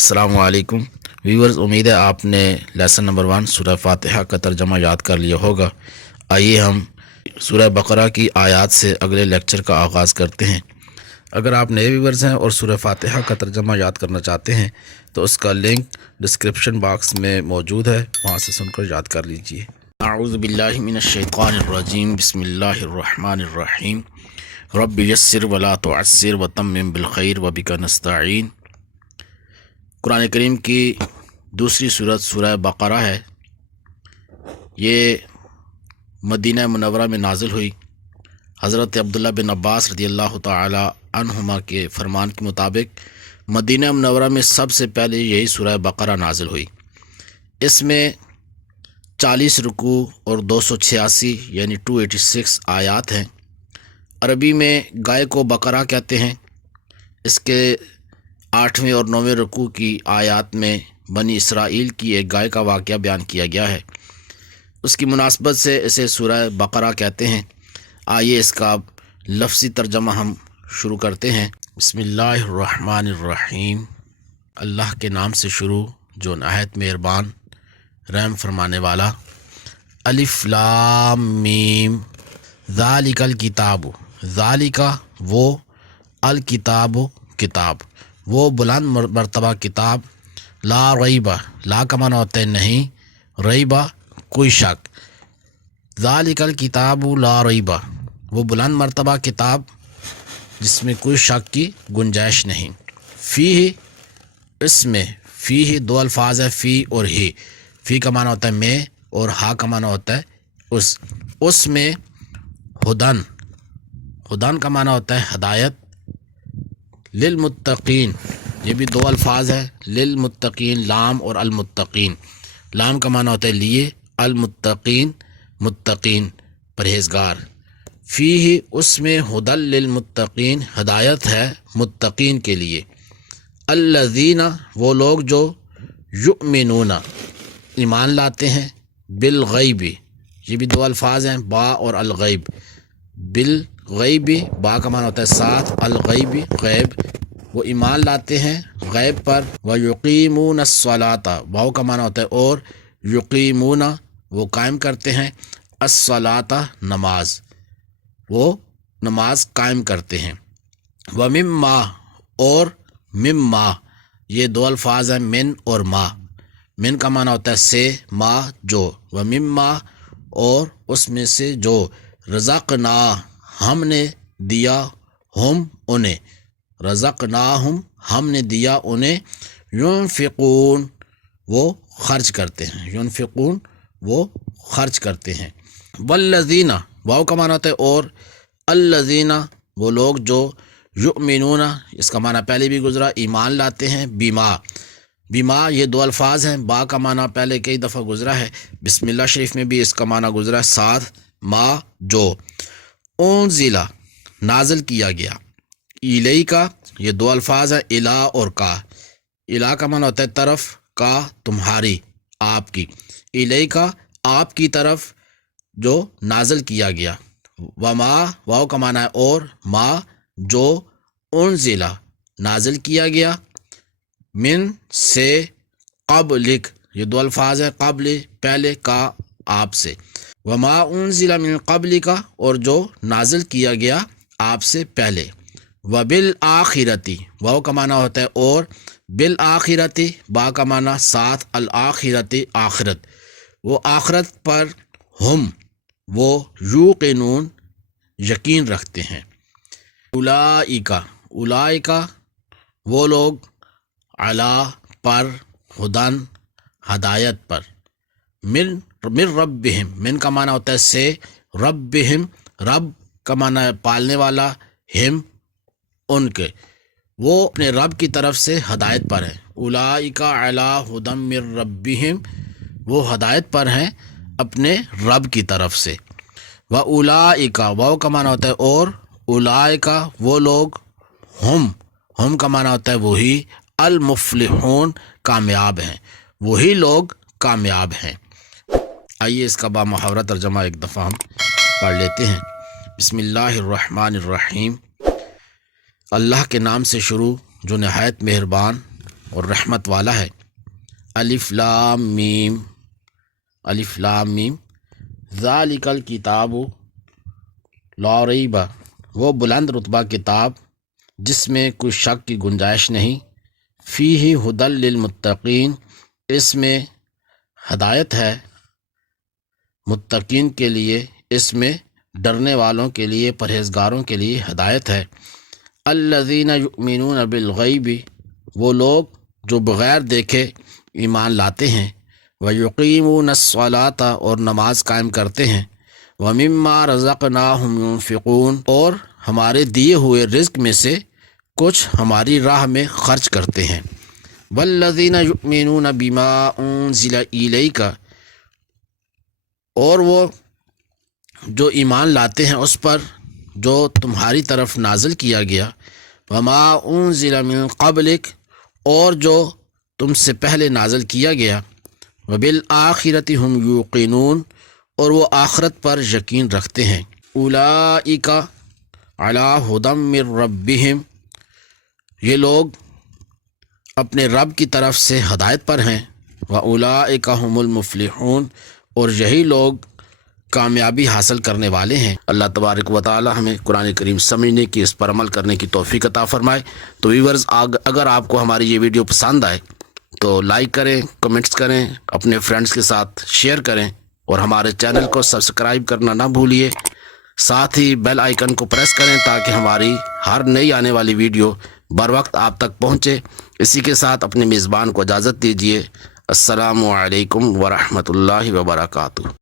السلام علیکم ویورز، امید ہے آپ نے لیسن نمبر 1 سورہ فاتحہ کا ترجمہ یاد کر لیا ہوگا۔ آئیے ہم سورہ بقرہ کی آیات سے اگلے لیکچر کا آغاز کرتے ہیں۔ اگر آپ نئے ویورز ہیں اور سورہ فاتحہ کا ترجمہ یاد کرنا چاہتے ہیں تو اس کا لنک ڈسکرپشن باکس میں موجود ہے، وہاں سے سن کر یاد کر لیجیے۔ اعوذ باللہ من الشیطان الرجیم، بسم اللہ الرحمن الرحیم۔ رب یسر ولا تعسر وتمم بالخیر وبک نستعین۔ قرآن کریم کی دوسری صورت سورہ بقرہ ہے۔ یہ مدینہ منورہ میں نازل ہوئی۔ حضرت عبداللہ بن عباس رضی اللہ تعالی عنہما کے فرمان کے مطابق مدینہ منورہ میں سب سے پہلے یہی سورہ بقرہ نازل ہوئی۔ اس میں 40 رکوع اور 286 یعنی 286 آیات ہیں۔ عربی میں گائے کو بقرہ کہتے ہیں۔ اس کے 8ویں اور 9ویں رکوع کی آیات میں بنی اسرائیل کی ایک گائے کا واقعہ بیان کیا گیا ہے۔ اس کی مناسبت سے اسے سورہ بقرہ کہتے ہیں۔ آئیے اس کا لفظی ترجمہ ہم شروع کرتے ہیں۔ بسم اللہ الرحمن الرحیم، اللہ کے نام سے شروع جو نہایت مہربان رحم فرمانے والا۔ الف لام میم، ذالک الکتاب، ذالک وہ، الکتاب کتاب، وہ بلند مرتبہ کتاب، لا ریبہ، لا کا معنی ہوتا ہے نہیں، ریبہ کوئی شک، ذالک الکتاب لا ریبہ، وہ بلند مرتبہ کتاب جس میں کوئی شک کی گنجائش نہیں۔ فیہ، اس میں، فیہ دو الفاظ ہے، فی اور ہی۔ فی کا معنی ہوتا ہے میں اور ہا کا معنی ہوتا ہے اس میں ہدن، ہدن کا معنی ہوتا ہے ہدایت، للمتقین، یہ بھی دو الفاظ ہیں، للمتقین، لام اور المتقین۔ لام کا معنی ہوتا ہے لیے، المتقین متقین پرہیزگار۔ فیہ، اس میں، ہدی للمتقین، ہدایت ہے متقین کے لیے۔ الذین، وہ لوگ جو، یؤمنون، ایمان لاتے ہیں، بالغیب، یہ بھی دو الفاظ ہیں، با اور الغیب۔ بالغیب، با کا معنی ہوتا ہے ساتھ، الغیب غیب، وہ ایمان لاتے ہیں غیب پر۔ وَيُقِيمُونَ الصَّلَاةَ، واو کا معنی ہوتا ہے اور، یقیمون، وہ قائم کرتے ہیں، الصلاۃ، نماز، وہ نماز قائم کرتے ہیں۔ وَمِمَّا، اور، مما، یہ دو الفاظ ہیں، من اور ما۔ من کا معنی ہوتا ہے سے، ما جو، وَمِمَّا، اور اس میں سے جو، رزقنا، ہم نے دیا، ہم انہیں، رزقناہم، ہم نے دیا انہیں، ينفقون، وہ خرچ کرتے ہیں، ينفقون، وہ خرچ کرتے ہیں۔ والذین، واو کا معنی ہوتا ہے اور، الذین، وہ لوگ جو، یؤمنون، اس کا معنی پہلے بھی گزرا، ایمان لاتے ہیں، بما، بما، یہ دو الفاظ ہیں، با کا معنی پہلے کئی دفعہ گزرا ہے، بسم اللہ شریف میں بھی اس کا معنی گزرا ہے ساتھ، ما جو، انزل، نازل کیا گیا، الیکا، یہ دو الفاظ ہیں، الا اور کا۔ الا کا معنی ہوتا ہے طرف، کا تمہاری، آپ کی، الیکا، آپ کی طرف جو نازل کیا گیا۔ وما، واو کا معنی ہے اور، ما جو، انزل، نازل کیا گیا، من سے، قبلک، یہ دو الفاظ ہیں، قبل پہلے، کا آپ سے۔ وما انزل من قبلک، اور جو نازل کیا گیا آپ سے پہلے۔ وبالآخرتی، واو کا معنی ہوتا ہے اور، بالآخرتی، با کا معنی ساتھ، الآخرتی، آخرت، وہ آخرت پر، ہم، وہ، یوقنون، یقین رکھتے ہیں۔ اولئک، اولئک، وہ لوگ، علی، پر، ہدن، ہدایت پر، من ربہم، من کا معنی ہوتا ہے سے، ربہم، رب کا معنی ہے پالنے والا، ہم، ان کے، وہ اپنے رب کی طرف سے ہدایت پر ہیں۔ اولئک علی ھدی من ربہم، وہ ہدایت پر ہیں اپنے رب کی طرف سے۔ واولئک، واو کا معنی ہوتا ہے اور، اولئک، وہ لوگ، ہم کا معنی ہوتا ہے وہی، المفلحون، کامیاب ہیں، وہی لوگ کامیاب ہیں۔ آئیے اس کا با محاورہ ترجمہ ایک دفعہ ہم پڑھ لیتے ہیں۔ بسم اللہ الرحمن الرحیم، اللہ کے نام سے شروع جو نہایت مہربان اور رحمت والا ہے۔ الف لام میم، الف لام میم، ذالک الکتاب لا ریب، وہ بلند رتبہ کتاب جس میں کوئی شک کی گنجائش نہیں، فیہ ھدی للمتقین، اس میں ہدایت ہے متقین کے لیے، اس میں ڈرنے والوں کے لیے، پرہیزگاروں کے لیے ہدایت ہے۔ الذین یؤمنون بالغیب، وہ لوگ جو بغیر دیکھے ایمان لاتے ہیں، ویقیمون الصلاۃ، اور نماز قائم کرتے ہیں، ومما رزقناہم ينفقون، اور ہمارے دیے ہوئے رزق میں سے کچھ ہماری راہ میں خرچ کرتے ہیں۔ والذین یؤمنون بما انزل الیک، اور وہ جو ایمان لاتے ہیں اس پر جو تمہاری طرف نازل کیا گیا، وما انزل من قبلک، اور جو تم سے پہلے نازل کیا گیا، وبالآخرۃ ہم یوقنون، اور وہ آخرت پر یقین رکھتے ہیں۔ اولئک علی ھدی من ربہم، یہ لوگ اپنے رب کی طرف سے ہدایت پر ہیں، واولئک ھم المفلحون، اور یہی لوگ کامیابی حاصل کرنے والے ہیں۔ اللہ تبارک و تعالی ہمیں قرآن کریم سمجھنے کی، اس پر عمل کرنے کی توفیق عطا فرمائے۔ تو ویورز، اگر آپ کو ہماری یہ ویڈیو پسند آئے تو لائک کریں، کمنٹس کریں، اپنے فرینڈس کے ساتھ شیئر کریں، اور ہمارے چینل کو سبسکرائب کرنا نہ بھولیے، ساتھ ہی بیل آئیکن کو پریس کریں تاکہ ہماری ہر نئی آنے والی ویڈیو بر وقت آپ تک پہنچے۔ اسی کے ساتھ اپنے میزبان کو اجازت دیجیے۔ السلام علیکم ورحمۃ اللہ وبرکاتہ۔